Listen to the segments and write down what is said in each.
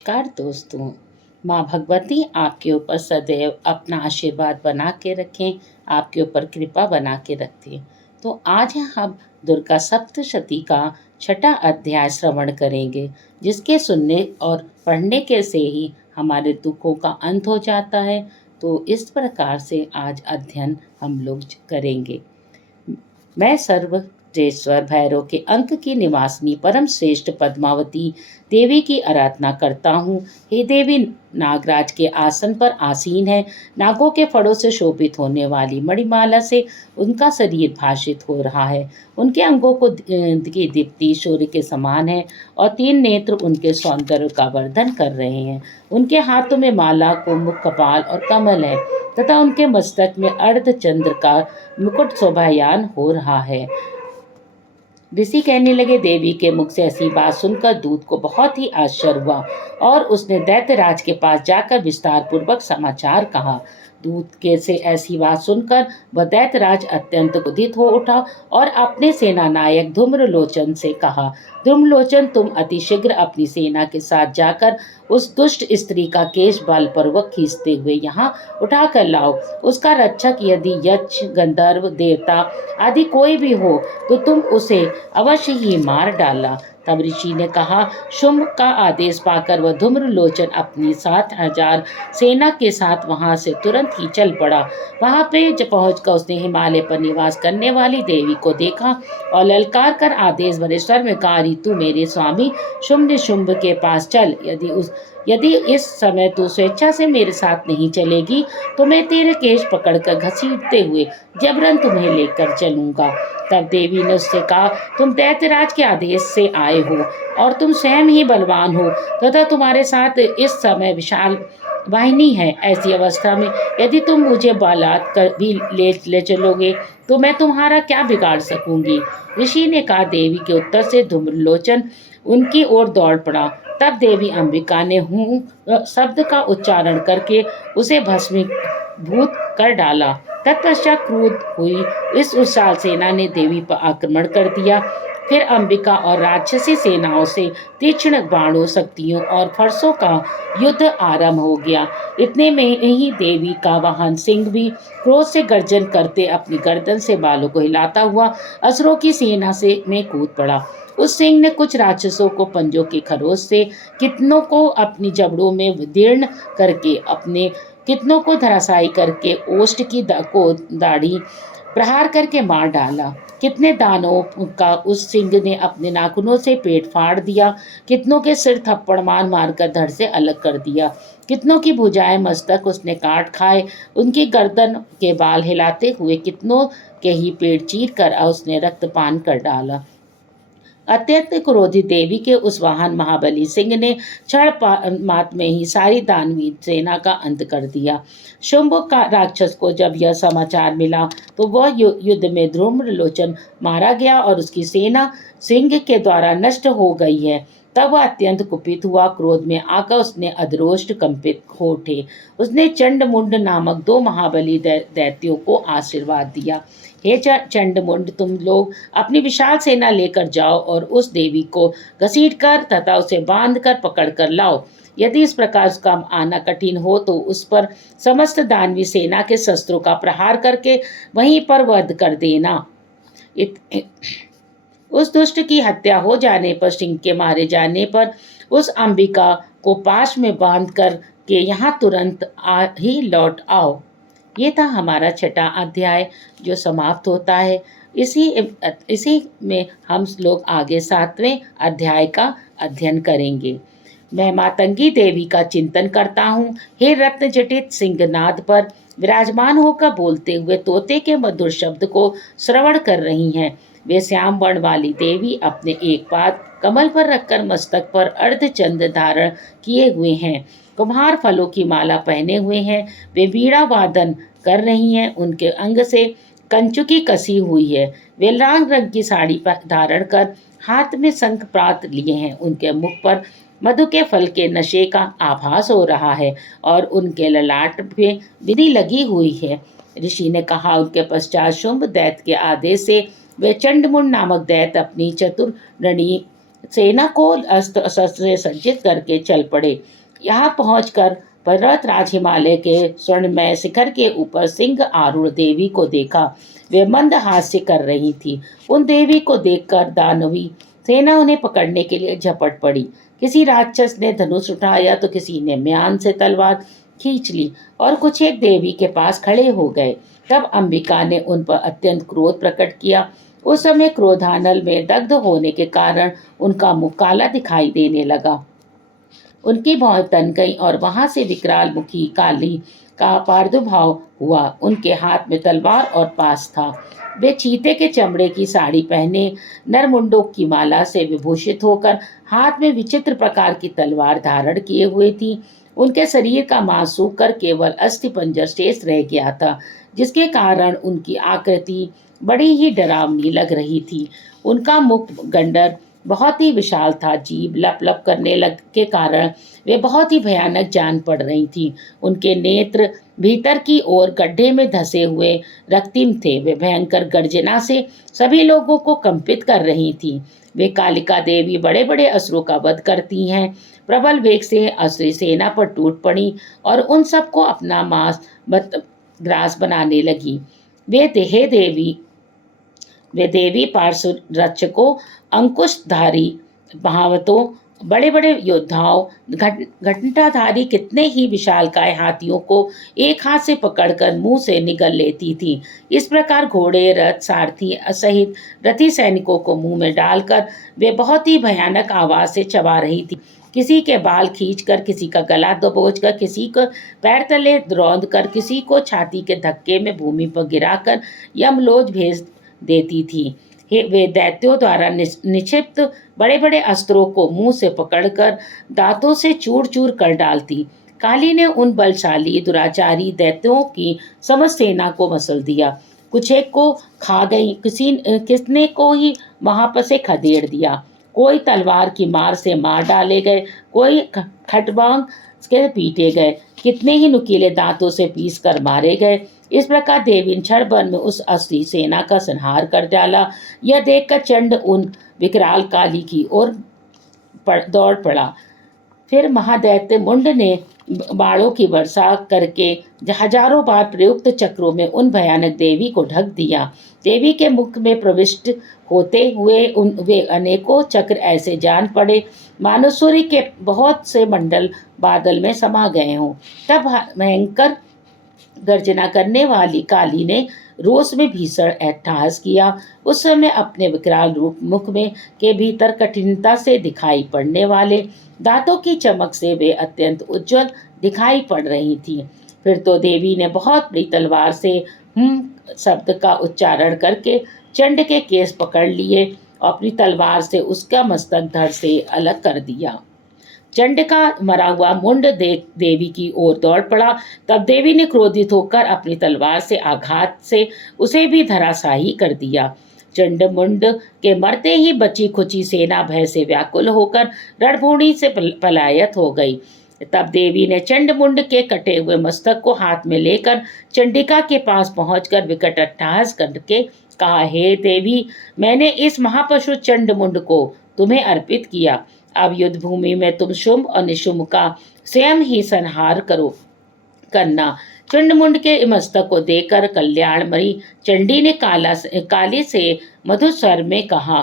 नमस्कार दोस्तों। माँ भगवती आपके ऊपर सदैव अपना आशीर्वाद बना के रखें, आपके ऊपर कृपा बना के रखें। तो आज हम दुर्गा सप्तशती का छठा अध्याय श्रवण करेंगे, जिसके सुनने और पढ़ने के से ही हमारे दुखों का अंत हो जाता है। तो इस प्रकार से आज अध्ययन हम लोग करेंगे। मैं सर्वजेश्वर भैरव के अंक की निवासिनी परम श्रेष्ठ पद्मावती देवी की आराधना करता हूँ। हे देवी, नागराज के आसन पर आसीन है। नागों के फड़ों से शोभित होने वाली मणिमाला से उनका शरीर भाषित हो रहा है। उनके अंगों की दीप्ति सूर्य के समान है और तीन नेत्र उनके सौंदर्य का वर्धन कर रहे हैं। उनके हाथों में माला, कुंभ, कपाल और कमल है तथा उनके मस्तक में अर्धचंद्र का मुकुट शोभायान हो रहा है। ऋषि कहने लगे, देवी के मुख से ऐसी बात सुनकर दूत को बहुत ही आश्चर्य हुआ और उसने दैत्यराज के पास जाकर विस्तार पूर्वक समाचार कहा। दूत के से ऐसी बात सुनकर वह दैत्यराज अत्यंत क्रोधित हो उठा और अपने सेना नायक धूम्रलोचन से कहा, धूम्रलोचन, तुम अतिशीघ्र अपनी सेना के साथ जाकर उस दुष्ट स्त्री का केश बलपूर्वक खींचते हुए यहाँ उठा कर लाओ। उसका रक्षक यदि यक्ष, गंधर्व, देवता आदि कोई भी हो तो तुम उसे अवश्य ही मार डाला। तब ऋषि ने कहा। शुंभ का आदेश पाकर वह धूम्रलोचन अपनी 7,000 सेना के साथ वहां से तुरंत ही चल पड़ा। वहां पे जब पहुंचकर उसने हिमालय पर निवास करने वाली देवी को देखा और ललकार कर आदेश भरे स्वर में कहा, ऋतु, मेरे स्वामी शुंभ निशुंभ के पास चल। यदि इस समय तू स्वेच्छा से मेरे साथ नहीं चलेगी तो मैं तेरे केश पकड़कर घसीटते हुए जबरन तुम्हें लेकर चलूंगा। तब देवी ने उससे कहा, तुम दैत्यराज के आदेश से आए हो और तुम स्वयं ही बलवान हो तथा तुम्हारे साथ इस समय विशाल वाहिनी है। ऐसी अवस्था में यदि तुम मुझे बलात् कर भी ले चलोगे तो मैं तुम्हारा क्या बिगाड़ सकूंगी। ऋषि ने कहा। देवी के उत्तर से धूम्रलोचन उनकी ओर दौड़ पड़ा। तब देवी अंबिका ने हूँ शब्द का उच्चारण करके उसे भस्मीभूत कर डाला। तत्पश्चात क्रुद्ध हुई इस विशाल सेना ने देवी पर आक्रमण कर दिया। फिर अंबिका और राक्षसी सेनाओं से तीक्ष्ण बाणों, शक्तियों और फरसों का युद्ध आरंभ हो गया। इतने में ही देवी का वाहन सिंह भी क्रोध से गर्जन करते अपनी गर्दन से बालों को हिलाता हुआ असुरों की सेना से में कूद पड़ा। उस सिंह ने कुछ राक्षसों को पंजों के खरोच से, कितनों को अपनी जबड़ों में विदीर्ण करके, अपने कितनों को धराशायी करके ओष्ठ की दाढ़ी प्रहार करके मार डाला। कितने दानवों का उस सिंह ने अपने नाखूनों से पेट फाड़ दिया। कितनों के सिर थप्पड़ मार मार कर धड़ से अलग कर दिया। कितनों की भुजाएं, मस्तक उसने काट खाए। उनकी गर्दन के बाल हिलाते हुए कितनों के ही पेट चीर कर उसने रक्तपान कर डाला। अत्यंत क्रोधित देवी के उस वाहन महाबली सिंह ने क्षण मात्र में ही सारी दानवी सेना का अंत कर दिया। शुंभ का राक्षस को जब यह समाचार मिला तो वह युद्ध में धूम्रलोचन मारा गया और उसकी सेना सिंह के द्वारा नष्ट हो गई है। तब वह अत्यंत कुपित हुआ। क्रोध में आकर उसने अधरोष्ट कंपित हो उठे। उसने चंडमुंड नामक 2 महाबली दैत्यों को आशीर्वाद दिया। हे चंडमुंड, तुम लोग अपनी विशाल सेना लेकर जाओ और उस देवी को घसीट कर तथा उसे बांध कर पकड़ कर लाओ। यदि इस प्रकार उसका आना कठिन हो तो उस पर समस्त दानवी सेना के शस्त्रों का प्रहार करके वहीं पर वध कर देना। उस दुष्ट की हत्या हो जाने पर, सिंह के मारे जाने पर उस अंबिका को पाश में बांध कर के यहाँ तुरंत ही लौट आओ। ये था हमारा छठा अध्याय जो समाप्त होता है। इसी में हम लोग आगे 7वें अध्याय का अध्ययन करेंगे। मैं मातंगी देवी का चिंतन करता हूँ। हे रत्न जटित सिंहनाद पर विराजमान होकर बोलते हुए तोते के मधुर शब्द को श्रवण कर रही हैं। वे श्याम वर्ण वाली देवी अपने एक पाद कमल पर रखकर मस्तक पर अर्धचंद्र धारण किए हुए हैं। कुम्हार फलों की माला पहने हुए हैं। वे वीणा वादन कर रही हैं। उनके अंग से कंचुकी कसी हुई है। वे लाल रंग की साड़ी धारण कर हाथ में शंख प्रात लिए हैं। उनके मुख पर मधु के फल के नशे का आभास हो रहा है और उनके ललाट में विधि लगी हुई है। ऋषि ने कहा। उनके पश्चात शुंभ दैत्य के आदेश से वे चंडमुंड नामक दैत्य अपनी चतुर्णी सेना को अस्त्र शस्त्र से सज्जित करके चल पड़े। यहाँ पहुंचकर पर्वतराज हिमालय के स्वर्णमय शिखर के ऊपर सिंह आरूढ़ देवी को देखा। वे मंद हास्य कर रही थी। उन देवी को देखकर दानवी सेना उन्हें पकड़ने के लिए झपट पड़ी। किसी राक्षस ने धनुष उठाया तो किसी ने म्यान से तलवार खींच ली और कुछ एक देवी के पास खड़े हो गए। तब अंबिका ने उन पर अत्यंत क्रोध प्रकट किया। उस समय क्रोधानल में दग्ध होने के कारण उनका मुख काला दिखाई देने लगा। उनकी भौं तन गई और वहां से विकराल मुखी काली का प्रादुर्भाव हुआ। उनके हाथ में तलवार और पास था। वे चीते के चमड़े की साड़ी पहने, नरमुंडों की माला से विभूषित होकर हाथ में विचित्र प्रकार की तलवार धारण किए हुए थी। उनके शरीर का मांस सूखकर केवल अस्थि पंजर शेष रह गया था, जिसके कारण उनकी आकृति बड़ी ही डरावनी लग रही थी। उनका मुख गंडर बहुत ही विशाल था। जीभ लप लप करने लग के कारण वे बहुत ही भयानक जान पड़ रही थी। उनके नेत्र भीतर की ओर गड्ढे में धंसे हुए रक्तिम थे। वे भयंकर गर्जना से सभी लोगों को कंपित कर रही थी। वे कालिका देवी बड़े बड़े असुरों का वध करती हैं। प्रबल वेग से असुरी सेना पर टूट पड़ी और उन सबको अपना मांस ग्रास बनाने लगी। वे देवी पार्श्व रक्षकों, अंकुशधारी महावतों, बड़े बड़े योद्धाओं, घंटाधारी कितने ही विशालकाय हाथियों को एक हाथ से पकड़कर मुंह से निगल लेती थी। इस प्रकार घोड़े, रथ, सारथी सहित रथी सैनिकों को मुंह में डालकर वे बहुत ही भयानक आवाज से चबा रही थी। किसी के बाल खींचकर, किसी का गला दबोचकर, किसी को पैर तले रौंद कर, किसी को छाती के धक्के में भूमि पर गिराकर यमलोज भेज देती थी। वे दैत्यों द्वारा निक्षिप्त बड़े बड़े अस्त्रों को मुंह से पकड़कर दांतों से चूर चूर कर डालती। काली ने उन बलशाली दुराचारी दैत्यों की समस्त सेना को मसल दिया। कुछ एक को खा गई, किसने को ही वहां पर से खदेड़ दिया। कोई तलवार की मार से मार डाले गए, कोई खटबांग के पीटे गए, कितने ही नुकीले दांतों से पीस कर मारे गए। इस प्रकार देवी ने क्षण भर में उस असली सेना का संहार कर डाला। यह देखकर चंड उन विकराल काली की ओर दौड़ पड़ा। फिर महादैत्य मुंड ने बाणों की वर्षा करके हजारों बार प्रयुक्त चक्रों में उन भयानक देवी को ढक दिया। देवी के मुख में प्रविष्ट होते हुए वे अनेकों चक्र ऐसे जान पड़े मानो सूर्य के बहुत से मंडल बादल में समा गए हों। तब भयंकर गर्जना करने वाली काली ने रोष में भीषण अट्टहास किया। उस समय अपने विकराल रूप मुख में के भीतर कठिनता से दिखाई पड़ने वाले दांतों की चमक से वे अत्यंत उज्जवल दिखाई पड़ रही थी। फिर तो देवी ने बहुत बड़ी तलवार से शब्द का उच्चारण करके चंड के केस पकड़ लिए और अपनी तलवार से उसका मस्तक धड़ से अलग कर दिया। चंड का मरा हुआ मुंड देवी की ओर दौड़ पड़ा। तब देवी ने क्रोधित होकर अपनी तलवार से आघात से उसे भी धराशायी कर दिया। चंड मुंड के मरते ही बची खुची सेना भय से व्याकुल होकर रणभूमि से पलायत हो गई। तब देवी ने चंड मुंड के कटे हुए मस्तक को हाथ में लेकर चंडिका के पास पहुंचकर विकट अट्टहास करके कहा, हे देवी, मैंने इस महापशु चंड मुंड को तुम्हें अर्पित किया। अब युद्ध भूमि में तुम शुंभ और निशुंभ का स्वयं ही संहार करना। चंडमुंड के मस्तक को देखकर कल्याणमयी चंडी ने काली से मधुर स्वर में कहा।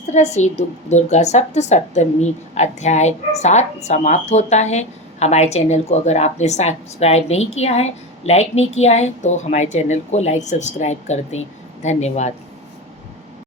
इस तरह से दुर्गा सप्तमी अध्याय 7 समाप्त होता है। हमारे चैनल को अगर आपने सब्सक्राइब नहीं किया है, लाइक नहीं किया है, तो हमारे चैनल को लाइक सब्सक्राइब कर दें। धन्यवाद।